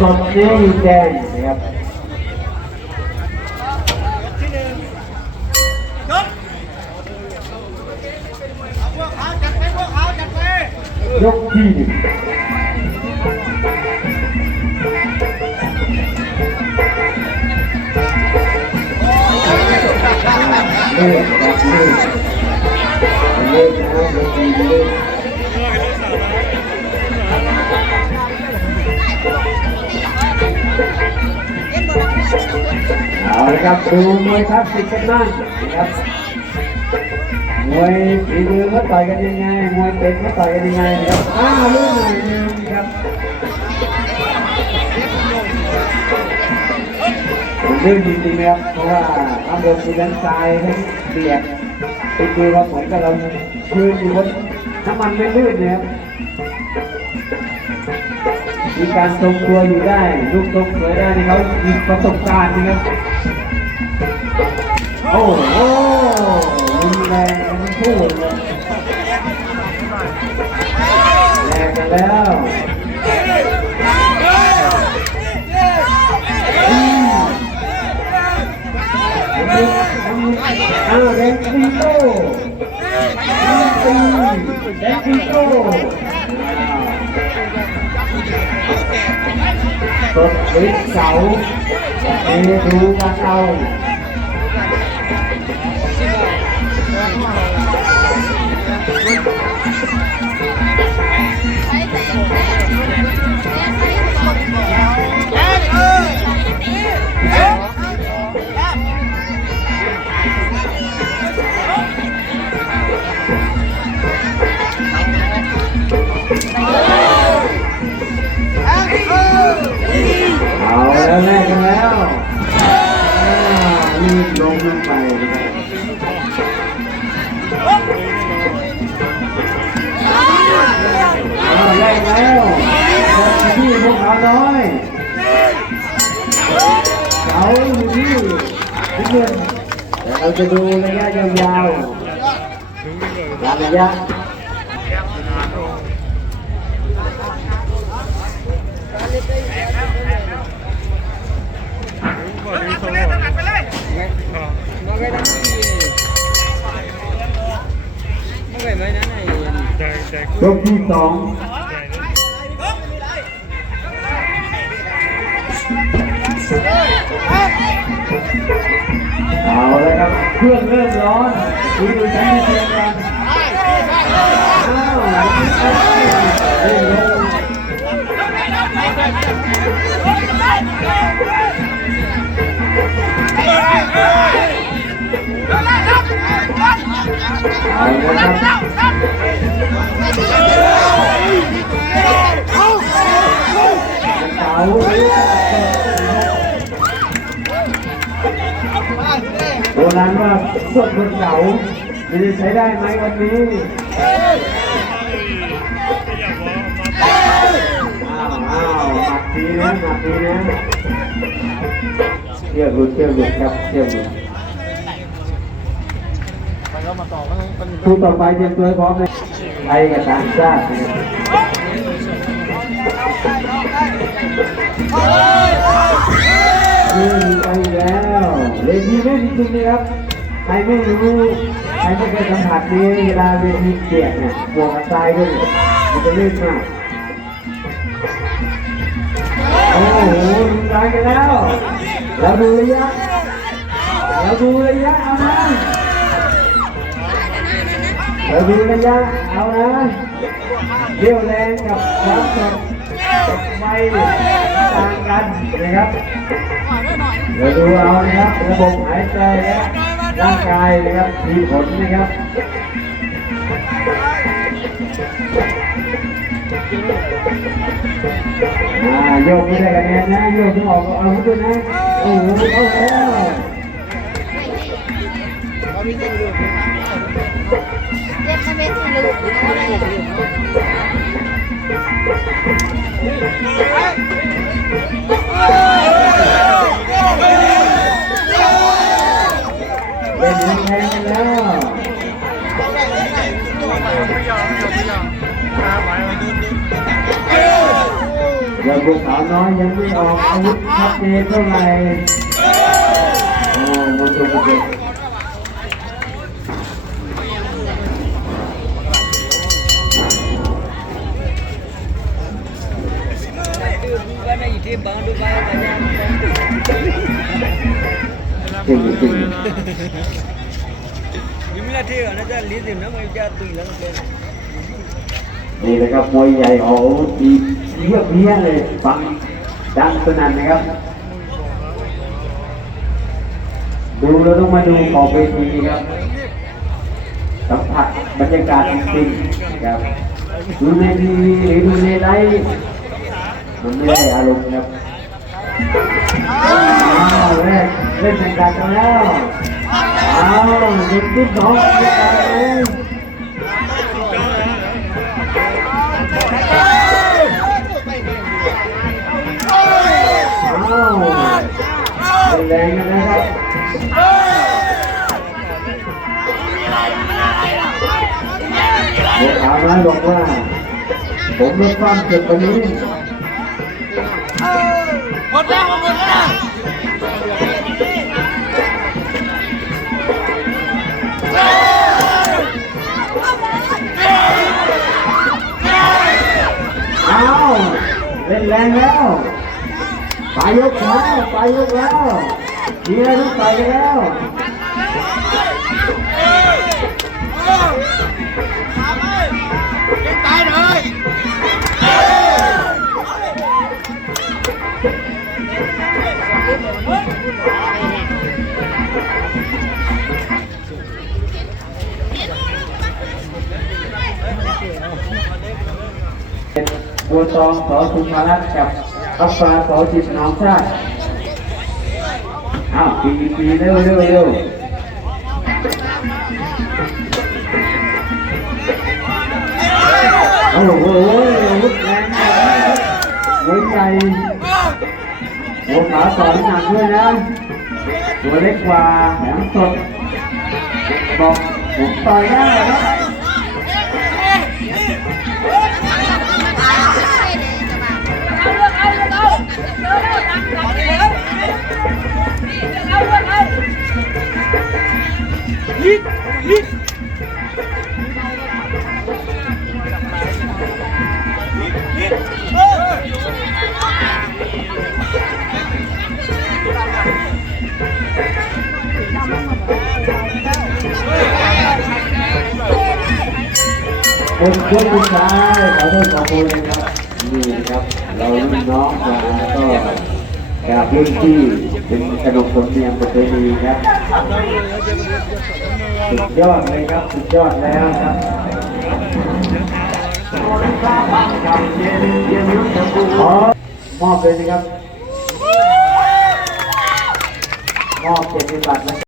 สดนี้แดงนะครับยกที่หนึ่งเล่นครับเล่นเล่นนะ เอาละครับดูมวยครับสิบกันบ้างนะครับมวยฝีมือเขาต่อยกันยังไงมวยเป็นเขาต่อยกันยังไงนะครับอ้าวลูกหน่อยนึงครับผมเรื่องจริงๆนะครับเพราะว่าอารมณ์มีทั้งทรายทั้เปียกเป็นคือว่าเหมือนกับเรายืนอยู่บนน้ำมันไม่ลื่นเนะครับ มีการทรงตัวอยู่ได้ลูกทรงสวยได้นี่เขามีประสบการณ์นะครับ โอ้โหรุนแรงกันทั้งคู่เลยแรงกันแล้วอืมอ้าวแดงปีโต้ปีแดงปีโต้สดฤทธิ์เสาเอดูกั นเอาเอา รีบลงลงไปนะครับเอาแลกแล้วคนที่พวกเขาน้อยเขาอยู่ที่ที่เงินแต่เราจะดูระยะยาวๆตามระยะ ยกที่สองเอาแล้วครับเครื่องเริ่มร้อนคุยดูใช้เสียงกันอ้าวหลังจากนั้นเล่นลงเอา ณว่วดบนเสาจะใช้ได้ไหมวันนี้อ้าวอ้าวหมัดทีนะหมัดทีนะเที่ยวหลุดเที่ยวหลุดครับเที่ยวหลุดคู่ต่อไปเตรียมตัวพร้อมเลยไทยกับต่างชาตินะครับนี่ไปแล้ว เลนีแม่จริงๆนะครับ รไม่รู้ใครไม่เคยสัมผัสนี้เวลาเวทีเปียกเนี่ยบวกกับทรายด้วยเนี่ยมันจะลื่นมาก โอ้โหรุนแรงกันแล้ว เราดูระยะ เราดูระยะเอานะ เราดูระยะเอานะเรี่ยวแรงกับความสดกับไฟต่างกันนะครับเราดูเอานะครับระบบหายใจและ ร่างกายนะครับมีผลนะครับโยกไม่ได้คะแนนนะโยกต้องออกเอาวุธด้วยนะโอ้โหเอาแล้วเจ็บไม่เป็นที่ลูก มันจะเป็น Bukan nak isi bang tu bayar banyak. เก่งจริง Jumlah dia kan ada list ni nama jatuh hilang kan. นี่นะครับมวยใหญ่ออาดีเพี้ยเพี้ยเลยฟังดังสนั่นนะครับ ดูแล้วต้องมาดูขอบเวทีครับสัมผัสบรรยากาศจริงๆนะครับดูในทีวีหรือดูในไลฟ์มันไม่ได้อารมณ์ครับอ้าวแรกเล่นบรรยากาศกันแล้วอ้าวเด็กที่สองบรรยากาศเลย แดงกันนะครับเด็กสาวน้อบอกว่า ผมเลดคฟังเจ็บไปนี้หมดแล้วหมดแล้วเอาเล่นแรงแล้ว ไปยกแล้วไปยกแล้วมีอะไรต้องใส่กันแล้วบัวตองสอสุภารัตน์กับ อัปปาสอจิตน้องชาติอ้าวปีปีเร็วเร็วเร็วโอ้โหอาวุธแรงมากหัวใจหัวขาสองหนักด้วยนะตัวเล็กกว่าแถมสดบอกผมต่อยได้ครับ คนยผู้ชายขอโทษขอโทษนะครับนี่นะครับ เรารุ่นน้องมาก็ กราบรุ่นที่เป็นกระดกผมเนียมประเพณีครับสุดยอดเลยครับสุดยอดแล้วครับขอมอบเลยนะครับมอบเกียรติบัตรนะ